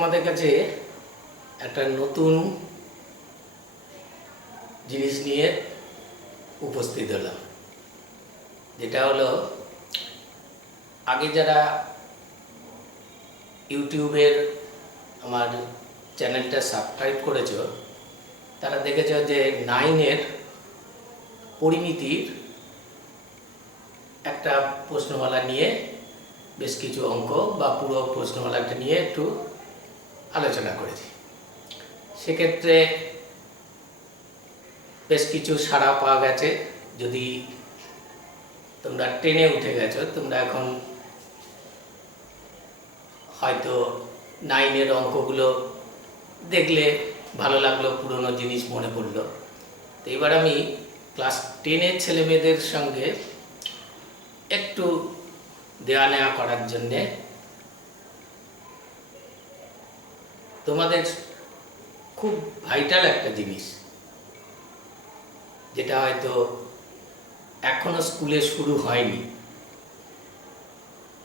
তোমাদের কাছে একটা নতুন জিনিস নিয়ে উপস্থিত হলাম, যেটা হলো আগে যারা ইউটিউবের আমার চ্যানেলটা সাবস্ক্রাইব করেছো তারা দেখেছো যে 9-এর পরিমিতির একটা প্রশ্নমালা নিয়ে বেশ কিছু অঙ্ক বা পুরো প্রশ্নমালাটা নিয়ে একটু আলোচনা করেছি। সেক্ষেত্রে বেশ কিছু সাড়া পাওয়া গেছে। যদি তোমরা ট্রেনে উঠে গেছো, তোমরা এখন হয়তো 9-এর অঙ্কগুলো দেখলে ভালো লাগলো, পুরনো জিনিস মনে পড়লো। তো এবার আমি ক্লাস 10-এর ছেলেমেয়েদের সঙ্গে একটু দেওয়া নেওয়া করার জন্যে তোমাদের খুব ভাইটাল একটা জিনিস, যেটা হয়তো এখনো স্কুলে শুরু হয়নি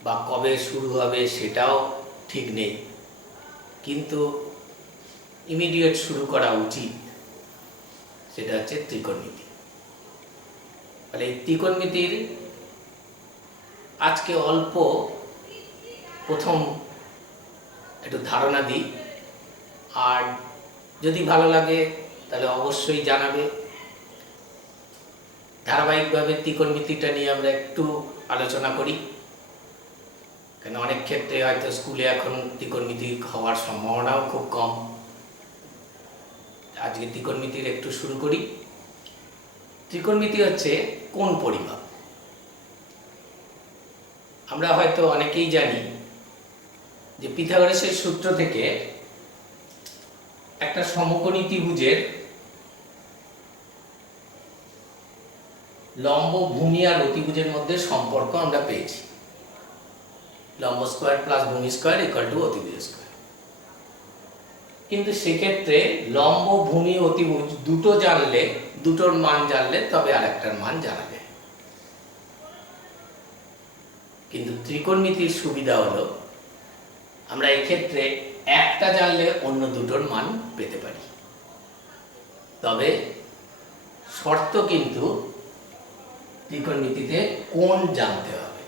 বা কবে শুরু হবে সেটাও ঠিক নেই, কিন্তু ইমিডিয়েট শুরু করা উচিত। সেটা হচ্ছে ত্রিকোণমিতি। মানে এই ত্রিকোণমিতির আজকে অল্প প্রথম একটু ধারণা দিই, আর যদি ভালো লাগে তাহলে অবশ্যই জানাবে। ধারাবাহিকভাবে ত্রিকোণমিতিটা নিয়ে আমরা একটু আলোচনা করি, কেন অনেক ক্ষেত্রে হয়তো স্কুলে এখন ত্রিকোণমিতি হওয়ার সম্ভাবনাও খুব কম। আজকে ত্রিকোণমিতির একটু শুরু করি। ত্রিকোণমিতি হচ্ছে কোণ পরিমাপ। আমরা হয়তো অনেকেই জানি যে পিথাগোরাসের সূত্র থেকে একটা সমকোণী ত্রিভুজের লম্ব ভূমি আর অতিভুজের মধ্যে সম্পর্ক আমরা পেয়েছি। লম্ব স্কোয়ার প্লাস ভূমি স্কোয়ার ইকুয়াল টু অতিভুজ স্কোয়ার। কিন্তু সেক্ষেত্রে লম্ব ভূমি অতিভুজ দুটো জানলে, দুটোর মান জানলে তবে আরেকটার মান জানা যায়। কিন্তু ত্রিকোণমিতির সুবিধা হলো আমরা এক্ষেত্রে একটা জানলে অন্য দুটোর মান পেতে পারি। তবে শর্ত কিন্তু ত্রিকোণমিতিতে কোণ জানতে হবে।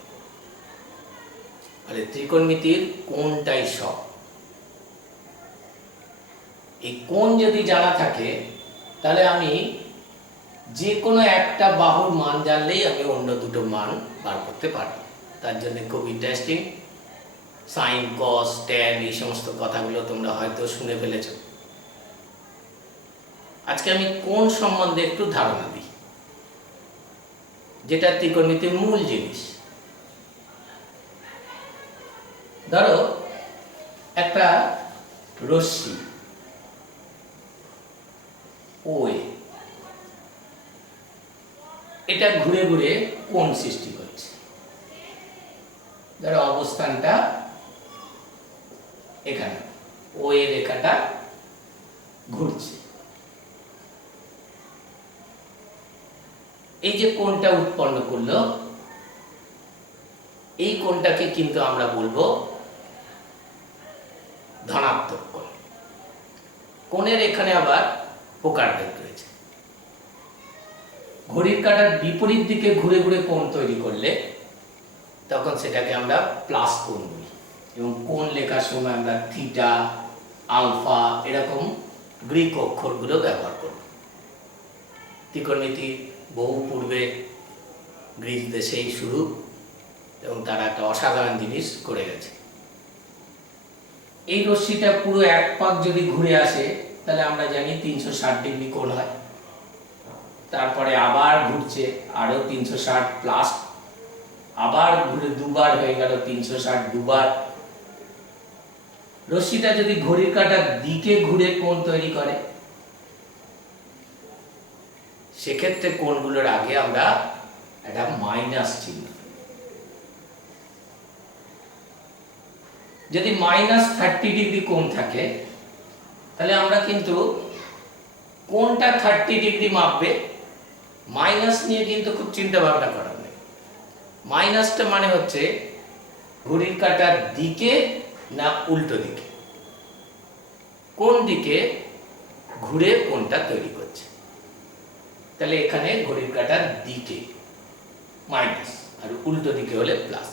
মানে ত্রিকোণমিতির কোণটাই সব। এই কোণ যদি জানা থাকে তাহলে আমি যে কোনো একটা বাহুর মান জানলেই আমি অন্য দুটো মান বার করতে পারি। তার জন্য খুব ইন্টারেস্টিং সাইন, কস, ট্যান এই সমস্ত কথাগুলো তোমরা হয়তো শুনে ফেলেছ। আজকে আমি কোণ সম্বন্ধে একটু ধারণা দিই, যেটা ত্রিকোণমিতির মূল জিনিস। ধরো একটা রশ্মি OA, এটা ঘুরে ঘুরে কোণ সৃষ্টি করছে। ধরো অবস্থানটা এখানে, OA রেখাটা ঘুরছে। এই যে কোণটা উৎপন্ন করলো, এই কোণটাকে কিন্তু আমরা বলবো ধনাত্মক কোণ। কোণের এখানে আবার প্রকারভেদ রয়েছে। ঘড়ির কাঁটার বিপরীত দিকে ঘুরে ঘুরে কোণ তৈরি করলে তখন সেটাকে আমরা প্লাস কোণ বলি, এবং কোণ লেখার সময় আমরা থিটা, আলফা এরকম গ্রিক অক্ষরগুলো ব্যবহার করব। ত্রিকোণমিতি বহু পূর্বে গ্রিস দেশেই শুরু, এবং তারা একটা অসাধারণ জিনিস করে গেছে। এই রশ্মিটা পুরো এক পাক যদি ঘুরে আসে তাহলে আমরা জানি 360 ডিগ্রি কোণ হয়। তারপরে আবার ঘুরছে, আরো 360 প্লাস, আবার ঘুরে দুবার হয়ে গেল 360 দুবার। রশ্মিটা যদি ঘড়ির কাঁটার দিকে ঘুরে কোণ তৈরি করে, সেক্ষেত্রে কোণগুলোর আগে আমরা একটা মাইনাস চিহ্ন। যদি -30 ডিগ্রি কোণ থাকে তাহলে আমরা কিন্তু কোণটা 30 ডিগ্রি মাপবে, মাইনাস নিয়ে কিন্তু খুব চিন্তা ভাবনা করার নেই। মাইনাসটা মানে হচ্ছে ঘড়ির কাঁটার দিকে না উল্টো দিকে। কোন দিকে ঘুরে কোনটা তৈরি করছে। তাহলে এখানে ঘড়ির কাঁটার দিকে মাইনাস আর উল্টো দিকে হলে প্লাস।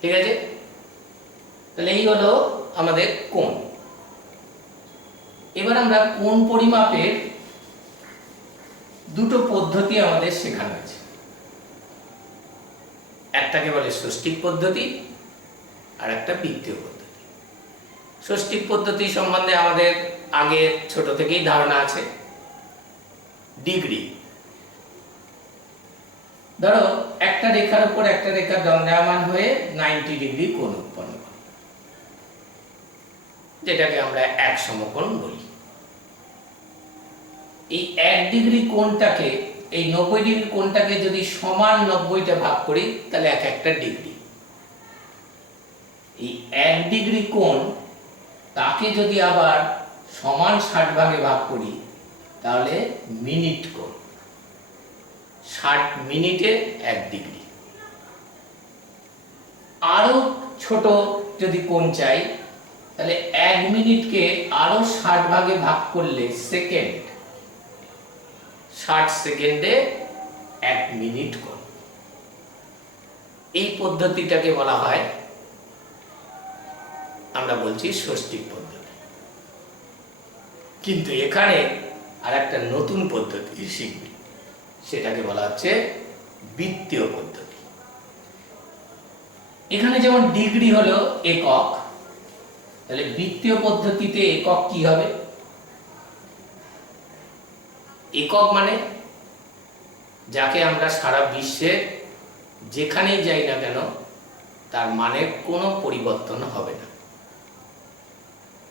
ঠিক আছে, তাহলে এই হলো আমাদের কোণ। এবার আমরা কোণ পরিমাপের দুটো পদ্ধতি আমাদের শেখানো হয়েছে। একটাকে বলে ষষ্ঠিক পদ্ধতি আর একটা বৃত্তীয় পদ্ধতি। ষষ্ঠিক পদ্ধতি সম্বন্ধে আমাদের আগে ছোট থেকেই ধারণা আছে। ডিগ্রি, ধরো একটা রেখার উপর একটা রেখা দণ্ডায়মান হয়ে 90 ডিগ্রি কোণ উৎপন্ন করে, যেটাকে আমরা এক সমকোণ বলি। এই 1 ডিগ্রি কোণটাকে, এই 90 ডিগ্রি কোণটাকে যদি সমান 90টা ভাগ করি তাহলে এক একটা ডিগ্রি। এই 1 ডিগ্রি কোণ তাকে যদি আবার সমান 60 ভাগে ভাগ করি তাহলে মিনিট কোণ। 60 মিনিটে 1 ডিগ্রি। আরো ছোট যদি কোণ চাই তাহলে 1 মিনিটকে আরো 60 ভাগে ভাগ করলে সেকেন্ড, 60 সেকেন্ডে 1 মিনিট কোণ। এই পদ্ধতিটাকে বলা হয়, আমরা বলছি ষষ্ঠিক পদ্ধতি। কিন্তু এখানে আর একটা নতুন পদ্ধতি শিখবে, সেটাকে বলা হচ্ছে বৃত্তীয় পদ্ধতি। এখানে যেমন ডিগ্রি হলো একক, তাহলে বৃত্তীয় পদ্ধতিতে একক কি হবে? একক মানে যাকে আমরা সারা বিশ্বে যেখানেই যাই না কেন তার মানে কোনো পরিবর্তন হবে না,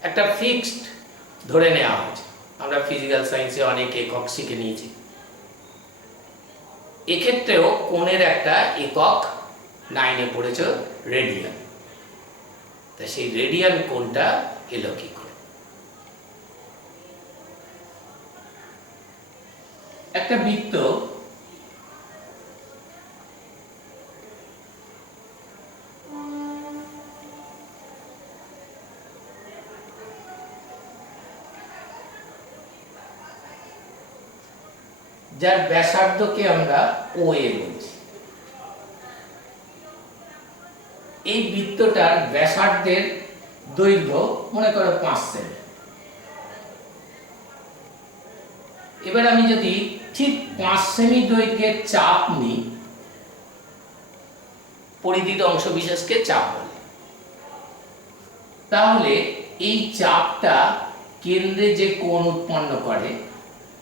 একটা ফিক্সড ধরে নেওয়া হয়েছে। আমরা ফিজিক্যাল সায়েন্সে অনেক একক শিখে নিয়েছি। এক্ষেত্রেও কোণের একটা একক 9-এ পড়েছ, রেডিয়ান। তা সেই রেডিয়ান কোণটা এলো কি করে? একটা বৃত্ত যার ব্যাসার্ধকে আমরা OA বলছি। এই বৃত্তটার ব্যাসার্ধের দৈর্ঘ্য মনে করো 5 সেমি। এবার আমি যদি ঠিক 5 সেমি দৈর্ঘ্যের চাপ নিই, পরিধিত অংশ বিশেষকে চাপ বলে, তাহলে এই চাপটা কেন্দ্রে যে কোণ উৎপন্ন করে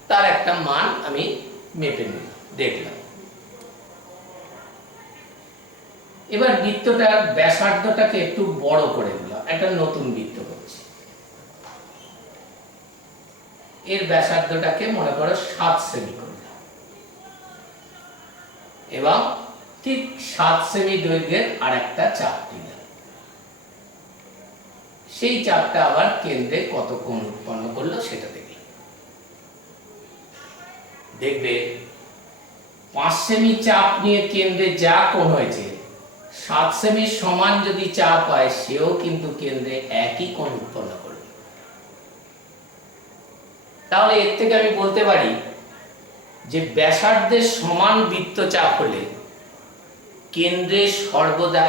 তার একটা মান আমি মেপে নিলাম, দেখলাম। এবার বৃত্তটার ব্যাসার্ধটাকে একটু বড় করে দিলাম, একটা নতুন বৃত্ত করছি। এর ব্যাসার্ধটাকে মনে করো 7 সেমি করলাম এবং ঠিক 7 সেমি দৈর্ঘ্যের আরেকটা চাপ দিলাম। সেই চাপটা আবার কেন্দ্রে কত কোণ উৎপন্ন করলো সেটা দেখলাম। দেখবে 5 সেমি চাপ নিয়ে কেন্দ্রে যা কোণ হয়েছে, 7 সেমির সমান যদি চাপ হয় সেও কিন্তু কেন্দ্রে একই কোণ উৎপন্ন করবে। তাহলে এর থেকে আমি বলতে পারি যে ব্যাসার্ধের সমান বৃত্তচাপ হলে কেন্দ্রে সর্বদা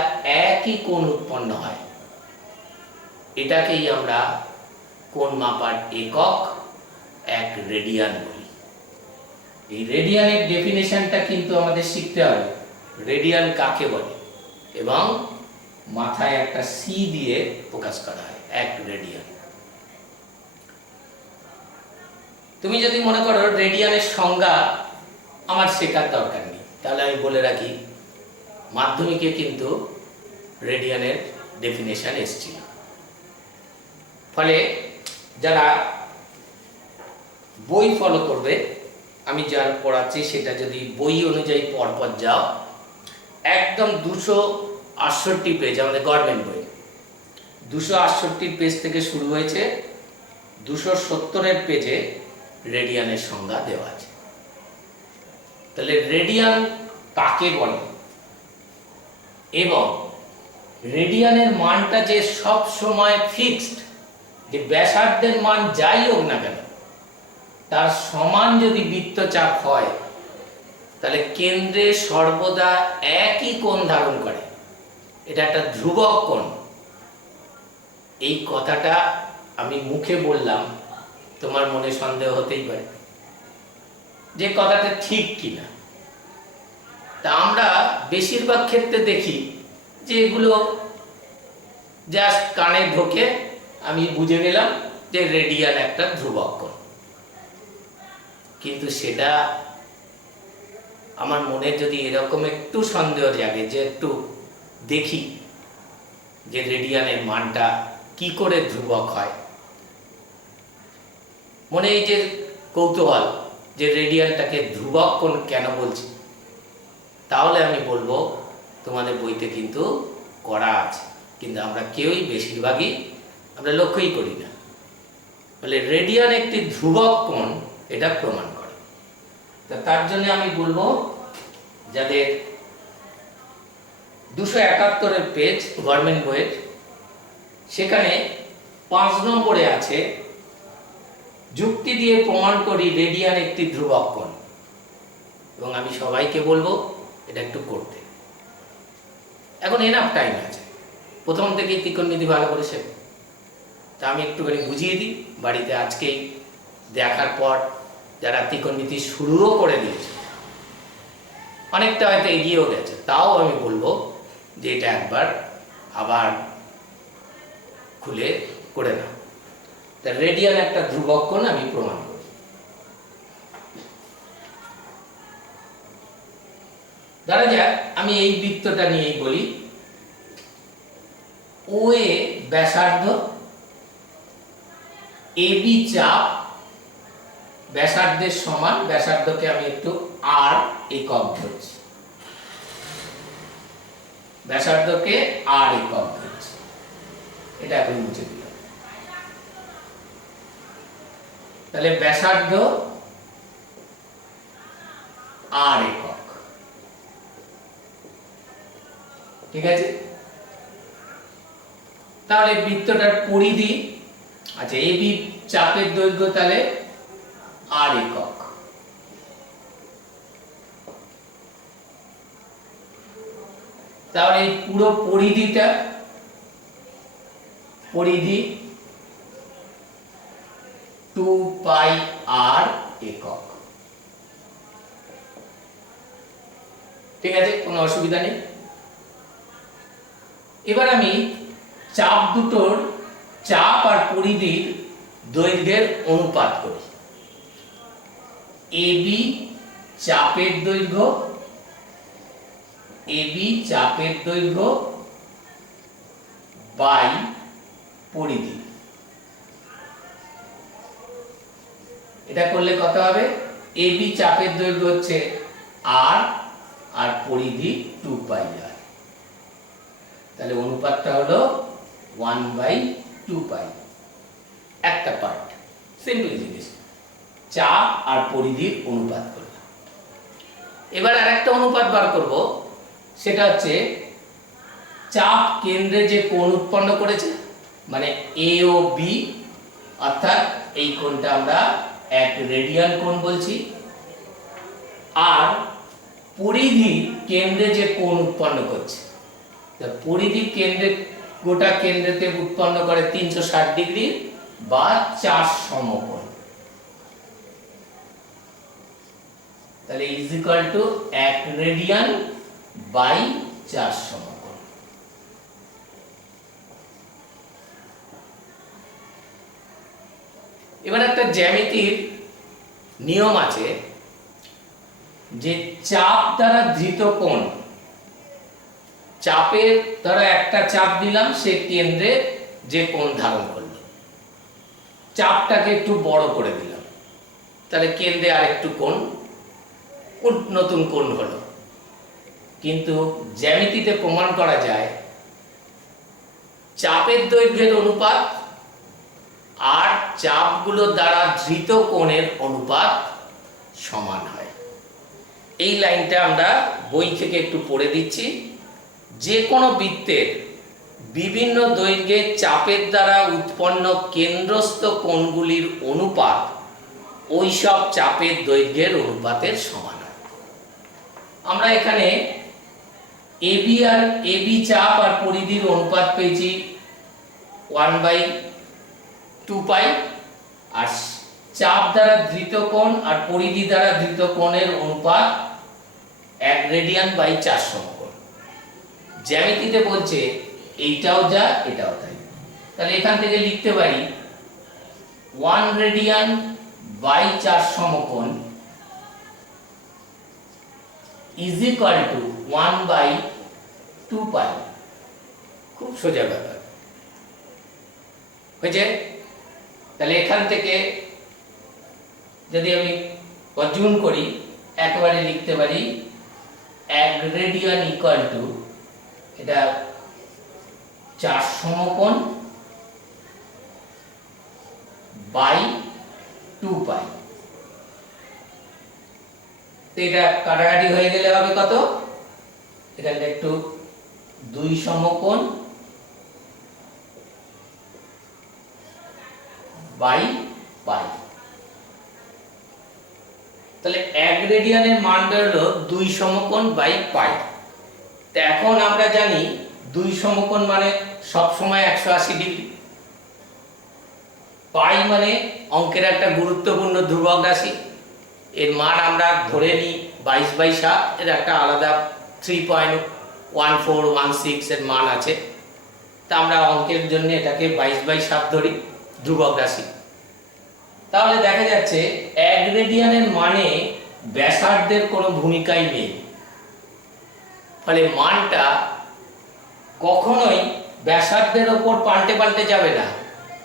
একই কোণ উৎপন্ন হয়। এটাকেই আমরা কোণ মাপার একক 1 রেডিয়ান বলি। এই রেডিয়ানের ডেফিনেশনটা কিন্তু আমাদের শিখতে হবে, রেডিয়ান কাকে বলে, এবং মাথায় একটা সি দিয়ে প্রকাশ করা হয়, 1 রেডিয়ান। তুমি যদি মনে করো রেডিয়ানের সংজ্ঞা আমার শেখার দরকার নেই, তাহলে আমি বলে রাখি মাধ্যমিকে কিন্তু রেডিয়ানের ডেফিনেশন এসেছিল। ফলে যারা বই ফলো করবে, আমি যা পড়াচ্ছি সেটা যদি বই অনুযায়ী পরপর যাও, একদম 268 পেজ, আমাদের গভর্নমেন্ট বই 268 পেজ থেকে শুরু হয়েছে, 270-এর পেজে রেডিয়ানের সংজ্ঞা দেওয়া আছে। তাহলে রেডিয়ান কাকে বলে এবং রেডিয়ানের মানটা যে সব সময় ফিক্সড যে ব্যাসার্ধের মান যাই হোক না কেন, তার সমান যদি বৃত্তচাপ হয়, তাহলে কেন্দ্রে সর্বদা একই কোণ ধারণ করে। এটা একটা ধ্রুবক কোণ। এই কথাটা আমি মুখে বললাম, তোমার মনে সন্দেহ হতেই পারে যে কথাটা ঠিক কিনা। তা আমরা বেশিরভাগ ক্ষেত্রে দেখি যে এগুলো জাস্ট কানে ঢোকে, আমি বুঝে গেলাম যে রেডিয়ান একটা ধ্রুবক কোণ। কিন্তু সেটা আমার মনে যদি এরকম একটু সন্দেহ জাগে, যে একটু দেখি যে রেডিয়ানের মানটা কি করে ধ্রুবক হয়, মনে এই যে কৌতূহল যে রেডিয়ানটাকে ধ্রুবক কোণ কেন বলছি, তাহলে আমি বলবো তোমাদের বইতে কিন্তু করা আছে, কিন্তু আমরা কেউই বেশিরভাগই আমরা লক্ষ্যই করি না। বলে রেডিয়ান একটি ধ্রুবক কোণ, এটা প্রমাণ করে। তার জন্য আমি বলবো যাদের 271 পেজ গভর্নমেন্ট বইয়ের, সেখানে 5 নম্বরে আছে যুক্তি দিয়ে প্রমাণ করি রেডিয়ান একটি ধ্রুবক কোণ। এবং আমি সবাইকে বলবো এটা একটু করতে। এখন এনাফ টাইম আছে, প্রথম থেকেই ত্রিকোণমিতি ভালো করে শেখো। তা আমি একটুখানি বুঝিয়ে দিই, বাড়িতে আজকেই দেখার পর যারা ত্রিকোণমিতি শুরুও করে দিয়েছে, অনেকটা হয়তো এগিয়েও গেছে, তাও আমি বলবো যে এটা একবার আবার খুলে করে নাও। তা রেডিয়ান একটা ধ্রুবক কোণ আমি প্রমাণ করি। ধরা যাক আমি এই বৃত্তটা নিয়েই বলি, ও এ ব্যাসার্ধ, এ বি চাপ, ব্যাসার্ধের সমান, ব্যাসার্ধকে আমি একটু আর একক ধরছি, ব্যাসার্ধকে আর একক ধরছি, এটা এখন মুছে দিলাম। তাহলে ব্যাসার্ধ আর একক, ঠিক আছে। তাহলে বৃত্তটার পরিধি, আচ্ছা এ বি চাপের দৈর্ঘ্য তাহলে আর একক, তাহলে এই পুরো পরিধিটা, পরিধি 2 পাই আর একক, ঠিক আছে, কোনো অসুবিধা নেই। এবার আমি চাপ দুটোর, চাপ আর পরিধির দৈর্ঘ্যের অনুপাত করি। এবি চাপের দৈর্ঘ্য, এবি চাপের দৈর্ঘ্য বাই পরিধি, এটা করলে কত হবে? এবি চাপের দৈর্ঘ্য হচ্ছে আর, আর পরিধি 2 পাই আর, তাহলে অনুপাতটা হলো 1/2 পাই। একটা পার্ট, সিম্পল জিনিস, চাপ আর পরিধির অনুপাত করলাম। এবার আরেকটা অনুপাত বার করব, সেটা হচ্ছে চাপ কেন্দ্রে যে কোণ উৎপন্ন করেছে, মানে এ ও বি, অর্থাৎ এই কোণটা আমরা এক রেডিয়ান কোণ বলছি, আর পরিধি কেন্দ্রে যে কোণ উৎপন্ন করছে, পরিধি কেন্দ্রে, গোটা কেন্দ্রেতে উৎপন্ন করে 360 ডিগ্রি বা 4 সমকোণ, তাহলে is equal to 1 radian by 4 সমকোণ। এবার একটা জ্যামিতির নিয়ম আছে যে চাপ দ্বারা ধৃত কোণ, চাপের ধরো একটা চাপ দিলাম, সে কেন্দ্রে যে কোণ ধারণ করলো, চাপটাকে একটু বড় করে দিলাম, তাহলে কেন্দ্রে আরেকটু কোণ, নতুন কোণ হলো। কিন্তু জ্যামিতিতে প্রমাণ করা যায় চাপের দৈর্ঘ্যের অনুপাত আর চাপগুলো দ্বারা ধৃত কোণের অনুপাত সমান হয়। এই লাইনটা আমরা বই থেকে একটু পড়ে দিচ্ছি। যে কোনো বৃত্তের বিভিন্ন দৈর্ঘ্যের চাপের দ্বারা উৎপন্ন কেন্দ্রস্থ কোণগুলির অনুপাত ওই সব চাপের দৈর্ঘ্যের অনুপাতের সমান হয়। আমরা এখানে এবি চাপ আর পরিধির অনুপাত পেয়েছি 1/2 আর চাপ দ্বারা ধৃত কোণ আর পরিধি দ্বারা ধৃত কোণের অনুপাত 1 রেডিয়ান বাই 4 সমকোণ। জ্যামিতিতে বলছে এইটাও যা এটাও তাই, তাহলে এখান থেকে লিখতে পারি 1 রেডিয়ান বাই 4 সমকোণ ইজ ইকুয়াল টু 1/2 পাই। খুব সোজা ব্যাপার হয়েছে। তাহলে এখান থেকে যদি আমি অর্জন করি একেবারে লিখতে পারি 1 রেডিয়ান ইকুয়াল টু এটা 4 সমকোণ বাই 2 পাই। এটা কাটাকাটি হয়ে গেলে হবে কত, এখানটা একটু 2 সমকোণ বাই পাই। তাহলে 1 রেডিয়ানের মানটা হলো 2 সমকোণ বাই পাই। তো এখন আমরা জানি 2 সমকোণ মানে সব সময় 180 ডিগ্রি, পাই মানে অঙ্কের একটা গুরুত্বপূর্ণ ধ্রুবক রাশি, এর মান আমরা ধরে নিই 22/7, এর একটা আলাদা 3.1416 এর মান আছে, তা আমরা অঙ্কের জন্য এটাকে 22/7 ধরি ধ্রুবক রাশি। তাহলে দেখা যাচ্ছে 1 রেডিয়ানের মানে ব্যাসার্ধের কোনো ভূমিকাই নেই, ফলে মানটা কখনোই ব্যাসার্ধের ওপর পাল্টে যাবে না।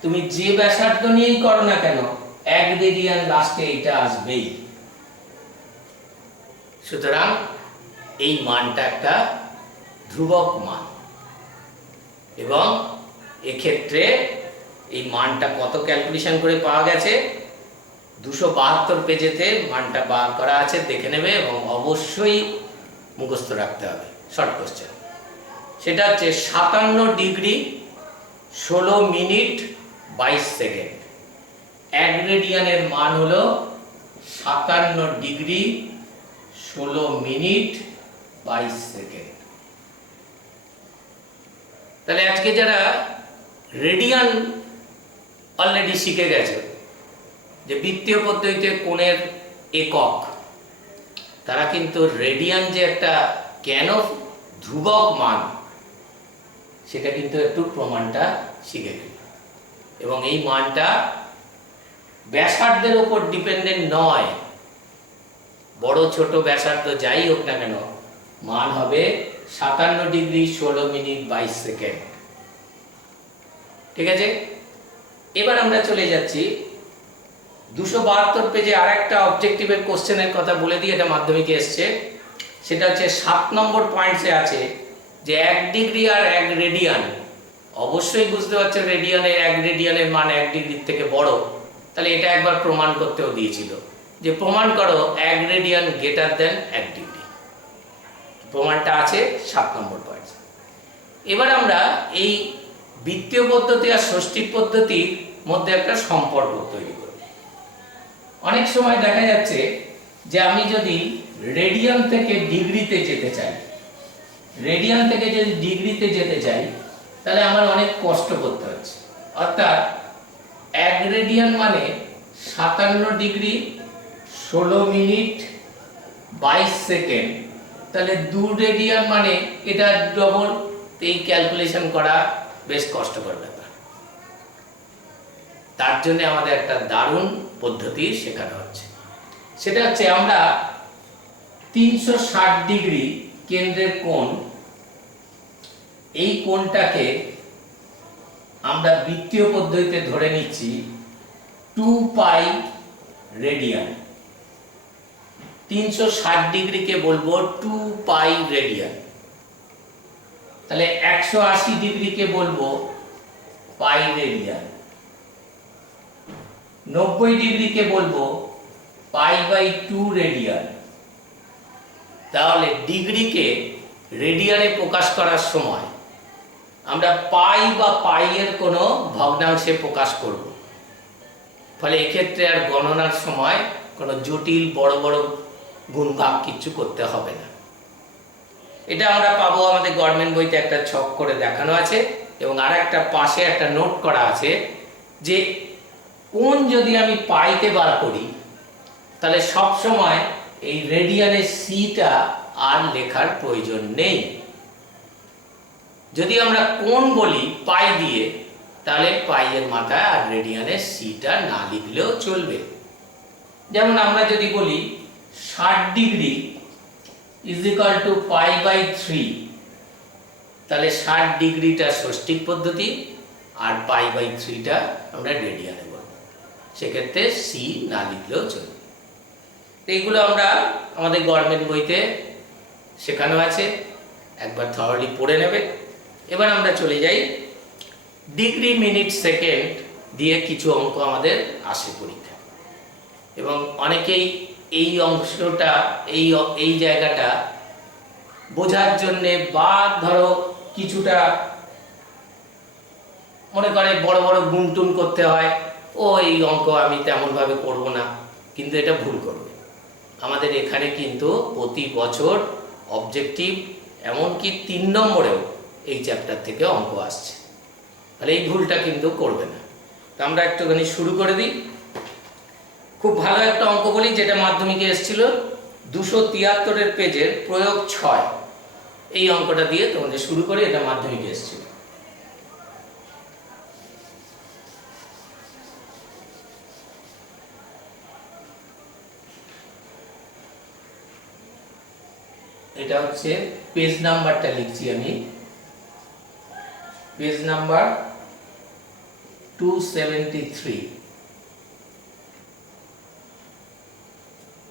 তুমি যে ব্যাসার্ধ নিয়েই করো না কেন 1 রেডিয়ান লাস্টে এটা আসবেই। সুতরাং এই মানটা একটা ধ্রুবক মান, এবং এক্ষেত্রে এই মানটা কত ক্যালকুলেশন করে পাওয়া গেছে 272 পেজেতে মানটা বার করা আছে, দেখে নেবে এবং অবশ্যই মুখস্থ রাখতে হবে। শর্ট কোশ্চেন সেটা হচ্ছে 57 ডিগ্রি 16 মিনিট 22 সেকেন্ড। 1 রেডিয়ানের মান হলো 57 ডিগ্রি 16 মিনিট 22 সেকেন্ড। তাহলে আজকে যারা রেডিয়ান অলরেডি শিখে গেছে যে বৃত্তীয় পদ্ধতিতে কোণের একক, তারা কিন্তু রেডিয়ান যে একটা কেন ধ্রুবক মান সেটা কিন্তু একটু প্রমাণটা শিখে গেল, এবং এই মানটা ব্যাসার্ধের উপর ডিপেন্ডেন্ট নয়, বড় ছোট ব্যাসার্ধ যাই হোক না কেন মান হবে 57 ডিগ্রি 16 মিনিট 22 সেকেন্ড। ঠিক আছে, এবার আমরা চলে যাচ্ছি 272 পেজে আর একটা অবজেক্টিভের কোশ্চেনের কথা বলে দিই, এটা মাধ্যমিকে এসছে। সেটা হচ্ছে 7 নম্বর পয়েন্টসে আছে যে 1 ডিগ্রি আর 1 রেডিয়ান, অবশ্যই বুঝতে পারছো রেডিয়ানের 1 রেডিয়ানের মান 1 ডিগ্রির থেকে বড়, তাহলে এটা একবার প্রমাণ করতেও দিয়েছিল যে প্রমাণ করো 1 রেডিয়ান গ্রেটার দেন 1 ডিগ্রি। প্রমাণটা আছে 7 নম্বর পয়েন্ট। এবার আমরা এই বৃত্তীয় পদ্ধতি আর ষষ্ঠী পদ্ধতির মধ্যে একটা সম্পর্ক তৈরি করি। অনেক সময় দেখা যাচ্ছে যে আমি যদি রেডিয়ান থেকে ডিগ্রিতে যেতে চাই, রেডিয়ান থেকে যদি ডিগ্রিতে যেতে চাই তাহলে আমার অনেক কষ্ট করতে হচ্ছে। অর্থাৎ 1 রেডিয়ান মানে 57 ডিগ্রি 16 মিনিট 22 সেকেন্ড, তাহলে 2 রেডিয়ান মানে এটা ডবল, এই ক্যালকুলেশন করা বেশ কষ্টকর ব্যাপার। তার জন্য আমাদের একটা দারুণ পদ্ধতি শেখানো হচ্ছে, সেটা হচ্ছে আমরা 360 ডিগ্রি কেন্দ্রের কোণ, এই কোণটাকে আমরা বৃত্তীয় পদ্ধতিতে ধরে নিচ্ছি 2 পাই রেডিয়ান। 360 ডিগ্রিকে বলবো 2 পাই রেডিয়ান। তাহলে 180 ডিগ্রিকে বলবো পাই রেডিয়ান, 90 ডিগ্রিকে বলবো পাই/2 রেডিয়ান। তাহলে ডিগ্রিকে রেডিয়ানে প্রকাশ করার সময় আমরা পাই বা পাইয়ের কোনো ভগ্নাংশে প্রকাশ করব। ফলে এক্ষেত্রে আর গণনার সময় কোনো জটিল বড় বড় গুণভাগ কিছু করতে হবে না। এটা আমরা পাবো আমাদের গভর্নমেন্ট বইতে একটা ছক করে দেখানো আছে, এবং আর একটা পাশে একটা নোট করা আছে যে কোন যদি আমি পাইতে বার করি তাহলে সব সময় এই রেডিয়ানের সিটা আর লেখার প্রয়োজন নেই। যদি আমরা কোণ বলি পাই দিয়ে, তাহলে পাইয়ের মাথায় আর রেডিয়ানের সিটা না লিখলেও চলবে। যেমন আমরা যদি বলি 60 degree is equal to pi by 3, তাহলে 60 ডিগ্রিটা ষষ্ঠিক পদ্ধতি আর পাই বাই 3টা আমরা রেডিয়ানে বলব। সেক্ষেত্রে সি না লিখলেও চলবে। এইগুলো আমরা আমাদের গভর্নমেন্ট বইতে শেখানো আছে, একবার থরলি পড়ে নেবে। এবার আমরা চলে যাই ডিগ্রি, মিনিট, সেকেন্ড দিয়ে কিছু অঙ্ক আমাদের আসে পরীক্ষা, এবং অনেকেই এই অংশটা এই জায়গাটা বোঝার জন্যে বা ধরো কিছুটা মনে করে বড় বড় গুণটুন করতে হয়, ও এই অঙ্ক আমি তেমনভাবে করব না, কিন্তু এটা ভুল করবে। আমাদের এখানে কিন্তু প্রতি বছর অবজেক্টিভ এমনকি 3 নম্বরেও এই চ্যাপ্টার থেকে অঙ্ক আসছে, তাহলে এই ভুলটা কিন্তু করবে না। তো আমরা একটুখানি শুরু করে দিই। খুব ভালো একটা অঙ্ক বলি, যেটা মাধ্যমিকে এসেছিল 273 পেজের প্রয়োগ 6, এই অঙ্কটা দিয়ে তোমাদের শুরু করি। এটা মাধ্যমিকে এসেছিল। এটা হচ্ছে পেজ নাম্বারটা লিখছি আমি, পেজ নাম্বার 273,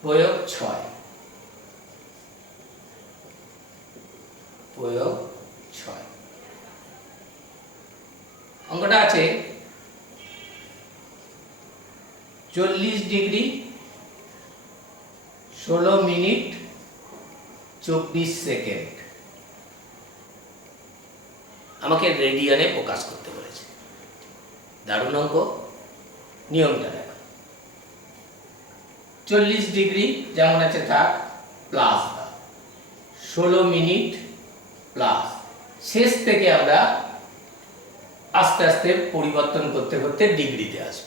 প্রয়োগ 6, প্রয়োগ 6। অঙ্কটা আছে 40 ডিগ্রি 16 মিনিট 24 সেকেন্ড আমাকে রেডিয়ানে প্রকাশ করতে বলেছে। দারুণ অঙ্ক। নিয়মটা দেখো, 40 ডিগ্রি যেমন আছে থাক, প্লাস 16 মিনিট প্লাস, শেষ থেকে আমরা আস্তে আস্তে পরিবর্তন করতে করতে ডিগ্রিতে আসব।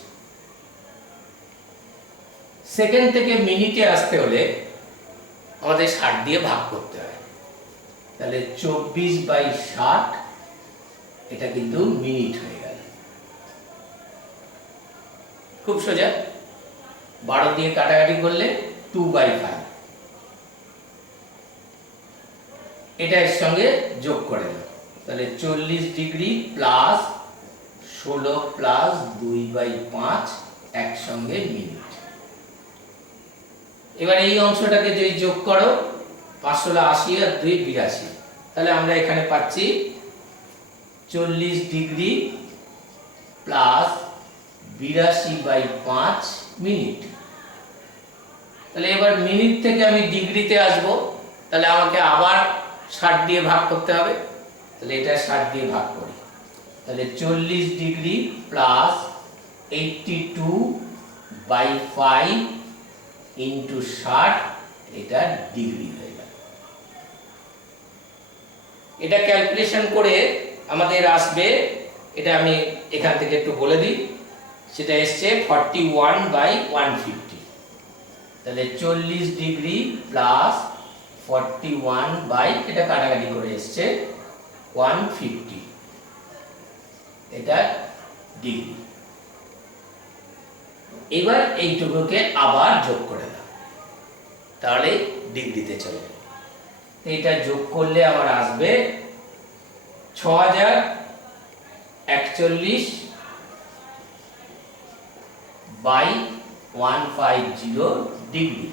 সেকেন্ড থেকে মিনিটে আসতে হলে আমাদের 60 দিয়ে ভাগ করতে হয়, তাহলে 24/60, এটা কিন্তু মিনিট হয়ে গেল। খুব সোজা, 12 দিয়ে কাটাকাটি করলে 2/5, এটা এর সঙ্গে যোগ করে দাও, তাহলে 40 ডিগ্রি প্লাস 16 প্লাস 2/5 একসঙ্গে মিনিট। এবার এই অংশটাকে যদি যোগ করো, 5 × 80 আর 2 = 82, তাহলে আমরা এখানে পাচ্ছি 40 ডিগ্রি প্লাস 82/5 মিনিট। তাহলে এবার মিনিট থেকে আমি ডিগ্রিতে আসব, তাহলে আমাকে আবার 60 দিয়ে ভাগ করতে হবে, তাহলে এটা 60 দিয়ে ভাগ করি, তাহলে 40 ডিগ্রি প্লাস 82/5 ইন্টু 60, এটা ডিগ্রি হয়ে গেল। এটা ক্যালকুলেশন করে আমাদের আসবে, এটা আমি এখান থেকে একটু বলে দিই, সেটা এসছে 41/150, তাহলে 40 ডিগ্রি প্লাস 41 এটা কাটাকাটি করে এসছে 150, এটা ডিগ্রি। এবার এইটুকুকে আবার যোগ করে দাও, তাহলে ডিগ্রিতে চলে যাবে। এটা যোগ করলে আমার আসবে 6041/150 ডিগ্রি।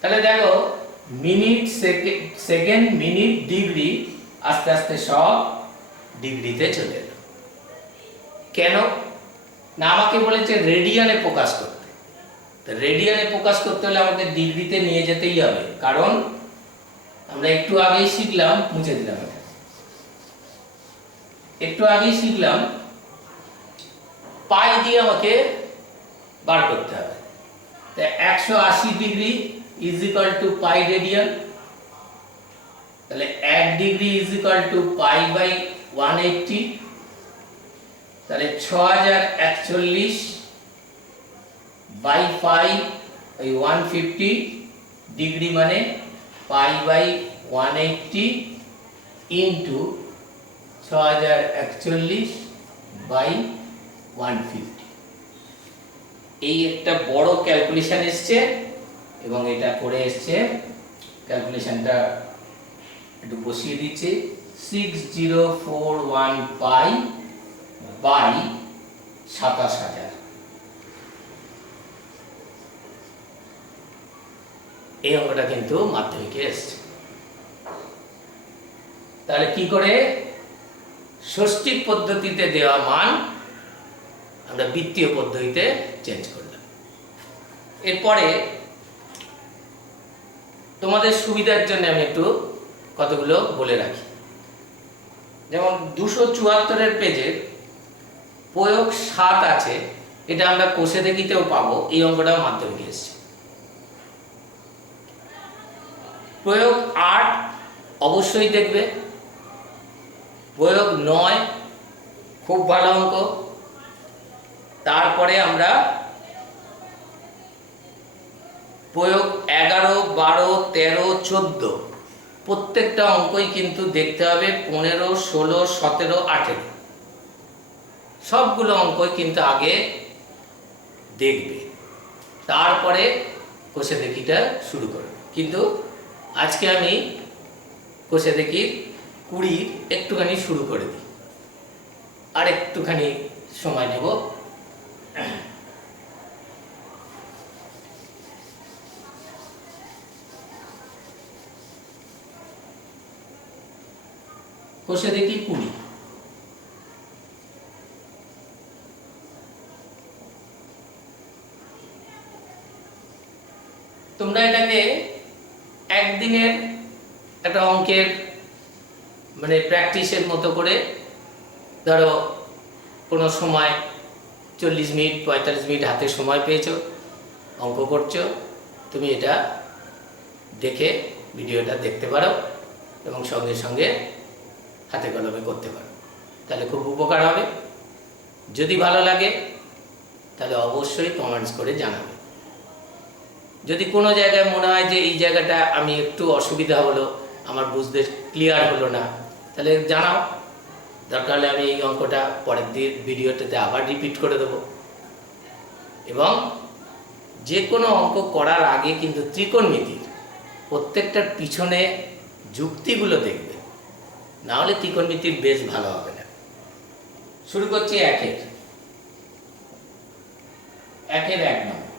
তাহলে দেখো মিনিট, সেকেন্ড, মিনিট, ডিগ্রি আস্তে আস্তে সব ডিগ্রিতে চলে এলো। কেন না, আমাকে বলেছে রেডিয়ানে প্রকাশ করতে। তো রেডিয়ানে প্রকাশ করতে হলে আমাকে ডিগ্রিতে নিয়ে যেতেই হবে, কারণ আমরা একটু আগেই শিখলাম, মুছে দিলাম এটা, একটু আগেই শিখলাম পাই দিয়ে আমাকে বার করতে হবে। তাই 180 degree is equal to pi radian, তাহলে 1 degree is equal to pi by 180, তাহলে 6041 বাই পাই ওই 150 ডিগ্রি মানে পাই বাই 180 ইন্টু 6041 বাই 150। এই একটা বড় ক্যালকুলেশন এসছে এবং এটা করে এসছে, ক্যালকুলেশনটা একটু বসিয়ে দিচ্ছি, 6041 পাই বাই 27000। এই অঙ্কটা কিন্তু মাধ্যমিকে এসছে। তাহলে কি করে ষষ্ঠিক পদ্ধতিতে দেওয়া মান আমরা বৃত্তীয় পদ্ধতিতে চেঞ্জ করলাম। এরপরে তোমাদের সুবিধার জন্য আমি একটু কতগুলো বলে রাখি। যেমন 274 পেজে প্রয়োগ 7 আছে, এটা আমরা কোষে দেখিতেও পাবো, এই অঙ্কটাও মাধ্যমিকে এসছে। প্রয়োগ 8 অবশ্যই দেখবে, প্রয়োগ 9 খুব ভালো অঙ্ক। তারপরে আমরা প্রয়োগ 11, 12, 13, 14 প্রত্যেকটা অঙ্কই কিন্তু দেখতে হবে, 15, 16, 17, 18 সবগুলো অঙ্কই কিন্তু আগে দেখবে, তারপরে কোষে দেখিটা শুরু করবে। কিন্তু আজকে আমি কোষে দেখি 20 একটুখানি শুরু করে দিই, আর একটুখানি সময় নেব। কোষে দেখি 20, তোমরা এটাকে একদিনের একটা অঙ্কের মানে প্র্যাকটিসের মতো করে ধরো, কোনো সময় 40 মিনিট 45 মিনিট হাতে সময় পেয়েছো, অঙ্ক করছো, তুমি এটা দেখে ভিডিওটা দেখতে পারো এবং সঙ্গে সঙ্গে হাতে কলমে করতে পারো, তাহলে খুব উপকার হবে। যদি ভালো লাগে তাহলে অবশ্যই কমেন্টস করে জানাবে। যদি কোনো জায়গায় মনে হয় যে এই জায়গাটা আমি একটু অসুবিধা হলো, আমার বুঝতে ক্লিয়ার হলো না, তাহলে জানাও, দরকার হলে আমি এই অঙ্কটা পরের ভিডিওটাতে আবার রিপিট করে দেবো। এবং যে কোনো অঙ্ক করার আগে কিন্তু ত্রিকোণমিতির প্রত্যেকটার পিছনে যুক্তিগুলো দেখবে, না হলে ত্রিকোণমিতির বেশ ভালো হবে না। শুরু করছি 1-এর 1 নম্বর,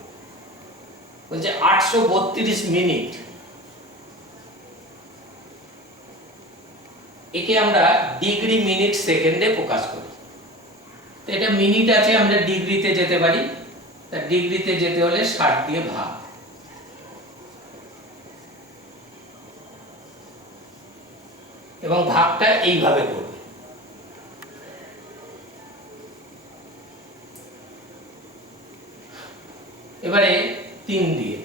বলছে 832 মিনিট। একে আমরা ডিগ্রি মিনিট সেকেন্ডে প্রকাশ করি। তো এটা মিনিট আছে, আমরা ডিগ্রিতে যেতে পারি, তা ডিগ্রিতে যেতে হলে 60 দিয়ে ভাগ, এবং ভাগটা এইভাবে করবে। এবারে 3 দিয়ে,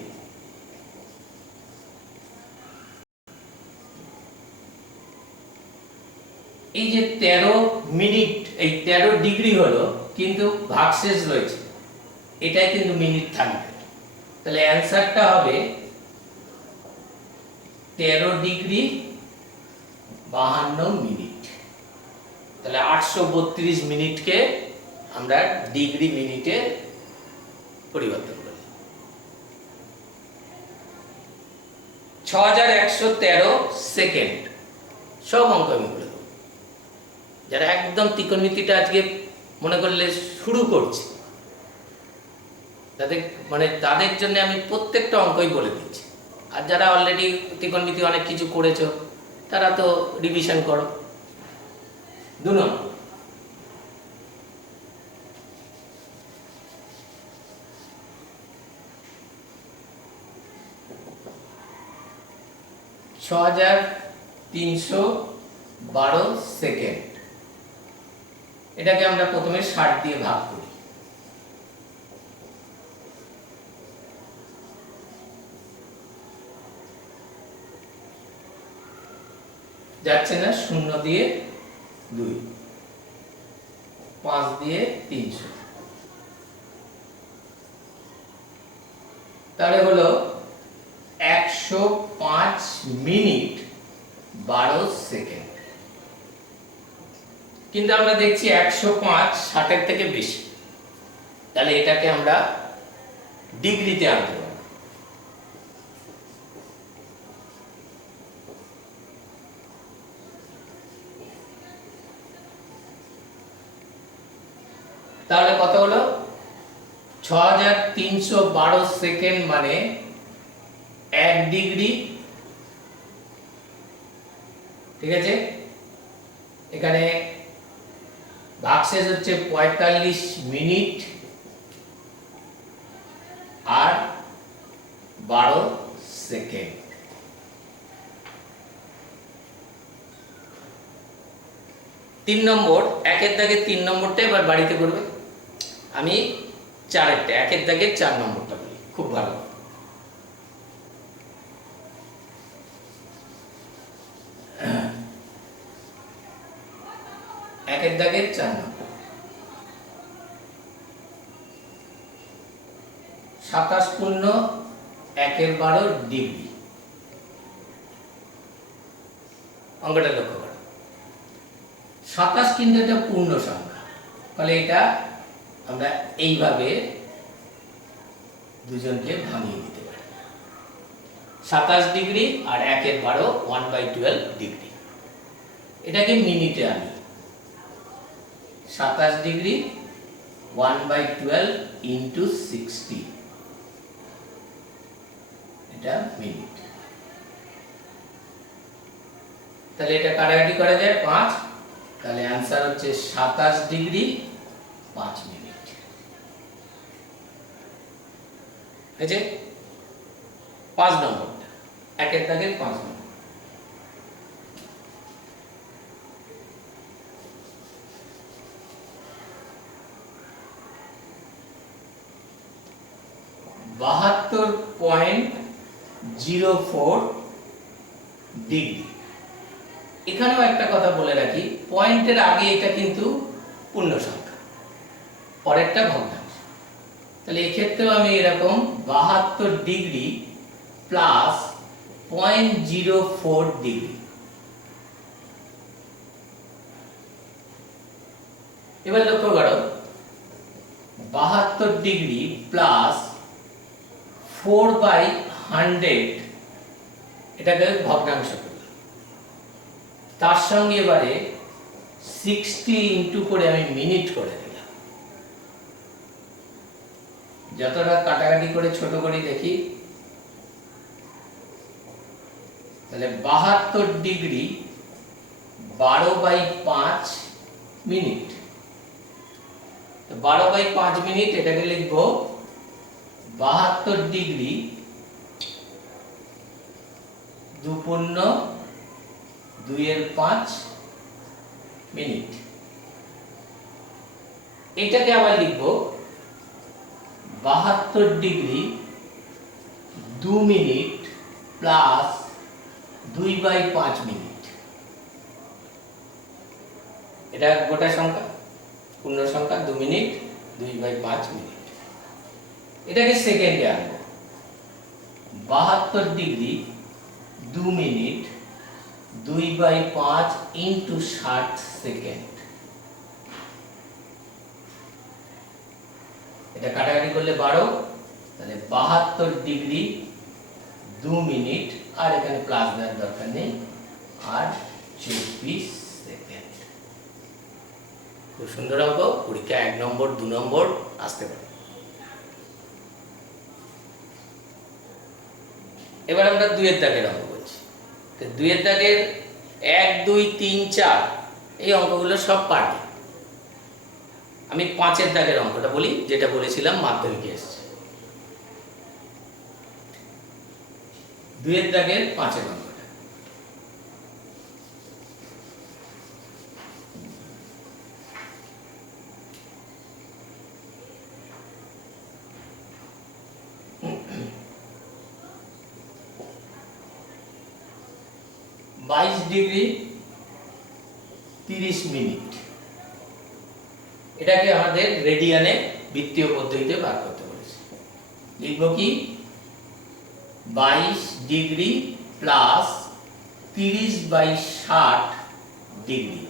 এই যে 13 মিনিট, এই 13 ডিগ্রি হলো, কিন্তু ভাগশেষ রয়েছে, এটাই কিন্তু মিনিট থাকবে। তাহলে অ্যান্সারটা হবে 13 ডিগ্রি 52 মিনিট। তাহলে 832 মিনিটকে আমরা ডিগ্রি মিনিটে পরিবর্তন করি। 6113 সেকেন্ড। সব অঙ্ক আমি বলে দেবো, যারা একদম ত্রিকোণমিতিটা আজকে মনে করলে শুরু করছে, তাদের জন্য আমি প্রত্যেকটা অঙ্কই বলে দিচ্ছি। আর যারা অলরেডি ত্রিকোণমিতি অনেক কিছু করেছো, তারা তো রিভিশন করো। 2 নম্বর, $6312 সেকেন্ড। এটাকে আমরা প্রথমে 60 দিয়ে ভাগ করি। যাচ্ছে না, 0 দিয়ে 2, 5 দিয়ে 300, তাহলে হলো 105 মিনিট 12 সেকেন্ড। কিন্তু আমরা দেখছি 105 60-এর থেকে বেশি, তাহলে এটাকে আমরা ডিগ্রিতে আনতে পারি। তাহলে কত হলো? 6312 সেকেন্ড মানে 1 ডিগ্রি। ঠিক আছে, এখানে ভাগশেষ হচ্ছে 45 মিনিট আর 12 সেকেন্ড। তিন নম্বর, একের দাগে 3 নম্বরটা এবার বাড়িতে করবে। আমি 4-এরটা, একের দাগে 4 নম্বরটা বলি, খুব ভালো। একের দাগে 4 নম্বর, 27 পূর্ণ 1/12 ডিগ্রি। অঙ্কটা লক্ষ্য করো, 27 কিন্তু একটা পূর্ণ সংখ্যা, ফলে এটা আমরা এইভাবে দুজনকে ভাঙিয়ে দিতে পারি। 27 ডিগ্রি আর 1/12 1/12 ডিগ্রি। এটাকে মিনিটে আনি, 27 ডিগ্রি 1/12 ইন্টু 60, এটা মিনিট। তাহলে এটা কাটাকাটি করা যায় 5, তাহলে आंसर হচ্ছে 27 ডিগ্রি 5 মিনিট। এই যে 5 নম্বরটা, একের দাগের 5 নম্বর। (72.04 ডিগ্রি। এখানেও একটা কথা বলে রাখি, পয়েন্টের আগে এটা কিন্তু পূর্ণ সংখ্যা, পরেরটা ভগ্নাংশ। তাহলে এই ক্ষেত্রেও আমি এরকম 72 ডিগ্রি প্লাস 0.04 ডিগ্রি। এবার লক্ষ্য করো, 72 ডিগ্রি প্লাস 4/100, এটাকে ভগ্নাংশ করি। তার সঙ্গে এবারে 60 ইন্টু করে আমি মিনিট করে দিলাম। যতটা কাটাকাটি করে ছোট করে দেখি, তাহলে 72 ডিগ্রি 12/5 মিনিট। 12/5 মিনিট, এটাকে লিখব 72 ডিগ্রি 2.2/5 মিনিট। এটাকে আবার লিখব 72 ডিগ্রি 2 মিনিট প্লাস 2/5 মিনিট। এটা গোটা সংখ্যা, পূর্ণ সংখ্যা, 2 মিনিট 2/5 মিনিট। এটাকে সেকেন্ডে আনবো, 72 ডিগ্রি 2 মিনিট 2/5 ইন্টু 60 সেকেন্ড। এটা কাটাকাটি করলে 12, তাহলে 72 ডিগ্রি 2 মিনিট, আর এখানে প্লাস দেওয়ার দরকার নেই, আর 24 সেকেন্ড। খুব সুন্দর অঙ্ক, পরীক্ষা 1 নম্বর 2 নম্বর আসতে পারে। এবার আমরা 2-এর দাগের অঙ্ক বলছি। তো 2-এর দাগের 1 2 3 4 এই অঙ্কগুলো সব পারবে। আমি 5-এর দাগের অঙ্কটা বলি, যেটা বলেছিলাম মাধ্যমিকে এসেছে। 2-এর দাগের 5-এর অঙ্কটা, 22 ডিগ্রি 30 মিনিট। এটাকে আমাদের রেডিয়ানে বৃত্তীয় পদ্ধতিতে বার করতে বলেছে। লিখব কি 22 ডিগ্রি প্লাস 30/60 ডিগ্রি,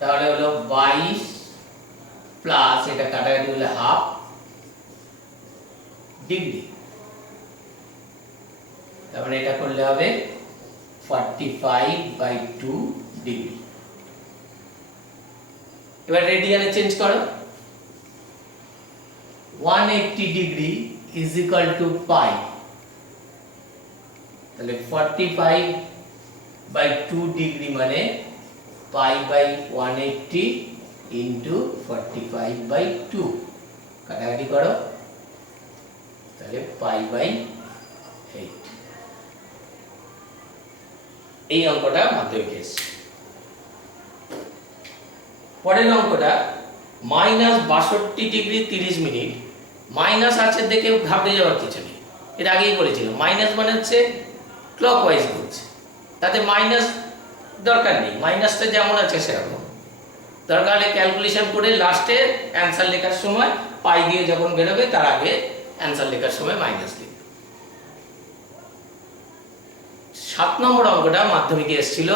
তাহলে হলো 22 প্লাস এটা কাটাকাটি হলে হাফ ডিগ্রি, তার মানে এটা করলে হবে 45/2 ডিগ্রি। এবার রেডিয়ানে চেঞ্জ করো, 180 degree is equal to pi, তাহলে 45/2 ডিগ্রি মানে পাই বাই 180 ইন্টু 45/2, কাটাকাটি করো, তাহলে পাই বাই 8। এই অঙ্কটা মাধ্যমিক এসেছে। পরের অঙ্কটা -62 ডিগ্রি 30 মিনিট। মাইনাস আছে দেখে ঘাবড়ে যাওয়ার কিছু নেই, এর আগেই বলেছিলাম মাইনাস মানে হচ্ছে ক্লকওয়াইজ ঘুরছে, তাতে মাইনাস দরকার নেই, মাইনাসটা যেমন আছে সেরকম। দরকার হলে ক্যালকুলেশন করে লাস্টে অ্যান্সার লেখার সময় পাই দিয়ে যখন বেরোবে তার আগে অ্যান্সার লেখার সময় মাইনাস লিখবে। 7 নম্বর অঙ্কটা মাধ্যমিকে এসেছিল।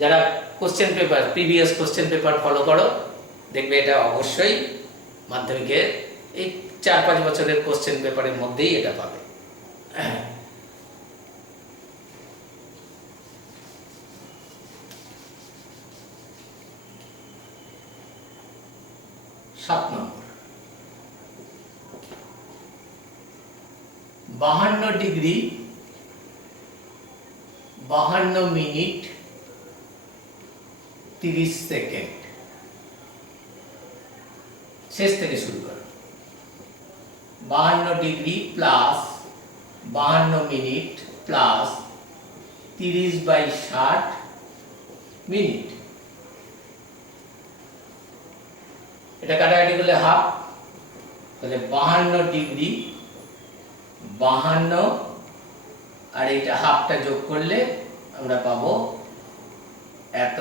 যারা question paper previous question paper follow করো দেখবে এটা অবশ্যই মাধ্যমিকের এই 4-5 বছরের কোশ্চেন পেপারের মধ্যেই এটা পাবে। 7 নম্বর 52 ডিগ্রি 52 মিনিট 30 সেকেন্ড। শেষ থেকে শুরু করো। 52 degree plus 52 minute plus 30/60 minute, এটা কাটাকাটি করলে হাফ, তাহলে 52 ডিগ্রি 52 আর এটা হাফটা যোগ করলে আমরা পাবো এত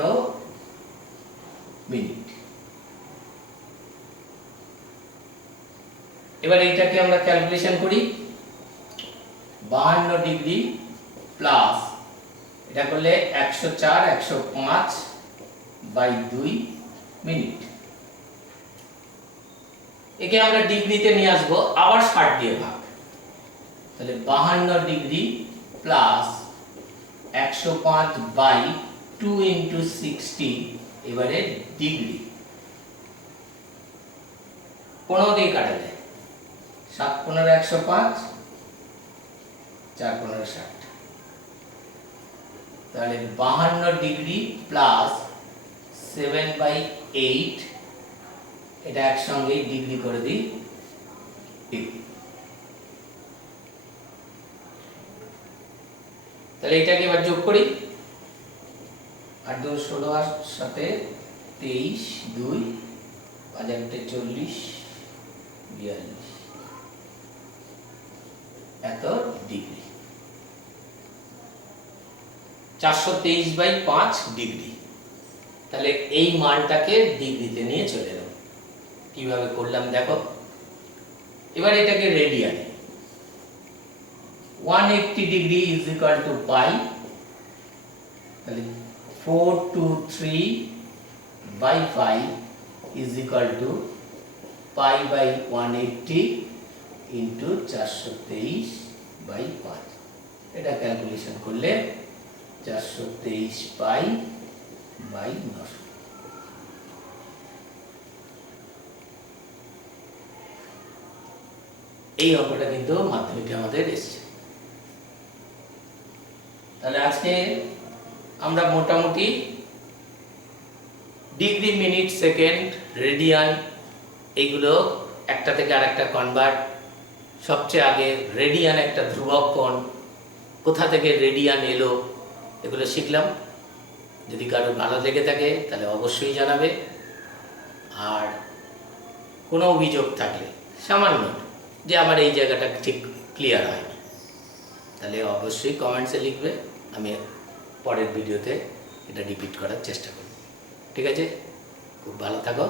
মিনিট। এবার এইটাকে আমরা ক্যালকুলেশন করি, 52 ডিগ্রি প্লাস এটা করলে 104 105/2 মিনিট। একে আমরা ডিগ্রিতে নিয়ে আসবো, আবার 60 দিয়ে ভাগ, তাহলে 52 ডিগ্রি প্লাস 105/2 ইন্টু 60, এবারে ডিগ্রি 15 দিয়ে কাটা যায়, 7 15 105, 4 15 60, তাহলে 52 ডিগ্রি প্লাস 7/8, এটা একসঙ্গেই ডিগ্রি করে দিই ডিগ্রি। তাহলে এটাকে এবার যোগ করি, 8 2 16 আর সাথে 23 2 5 8 40 42 এত ডিগ্রি, 423/5 ডিগ্রি। তাহলে এই মানটাকে ডিগ্রিতে নিয়ে চলে এলাম। কিভাবে করলাম দেখো। এবার এটাকে রেডিয়ানে, 180 degree is equal to pi, তাহলে 423/5 is equal to pi by 180 into 423/5। এটা ক্যালকুলেশন করলে 423 পাই বাই 900। এই অঙ্কটা কিন্তু মাধ্যমিকে আমাদের এসেছে। তাহলে আজকে আমরা মোটামুটি ডিগ্রি মিনিট সেকেন্ড রেডিয়ান এইগুলো একটা থেকে আরেকটা কনভার্ট, সবচেয়ে আগে রেডিয়ান একটা ধ্রুবক কোণ, কোথা থেকে রেডিয়ান এলো এগুলো শিখলাম। যদি কারো ভালো লেগে থাকে তাহলে অবশ্যই জানাবে, আর কোনো অভিযোগ থাকলে সামান্য যে আমার এই জায়গাটা ঠিক ক্লিয়ার হয়নি তাহলে অবশ্যই কমেন্টসে লিখবে, আমি পরের ভিডিওতে এটা রিপিট করার চেষ্টা করব। ঠিক আছে, খুব ভালো থাকো।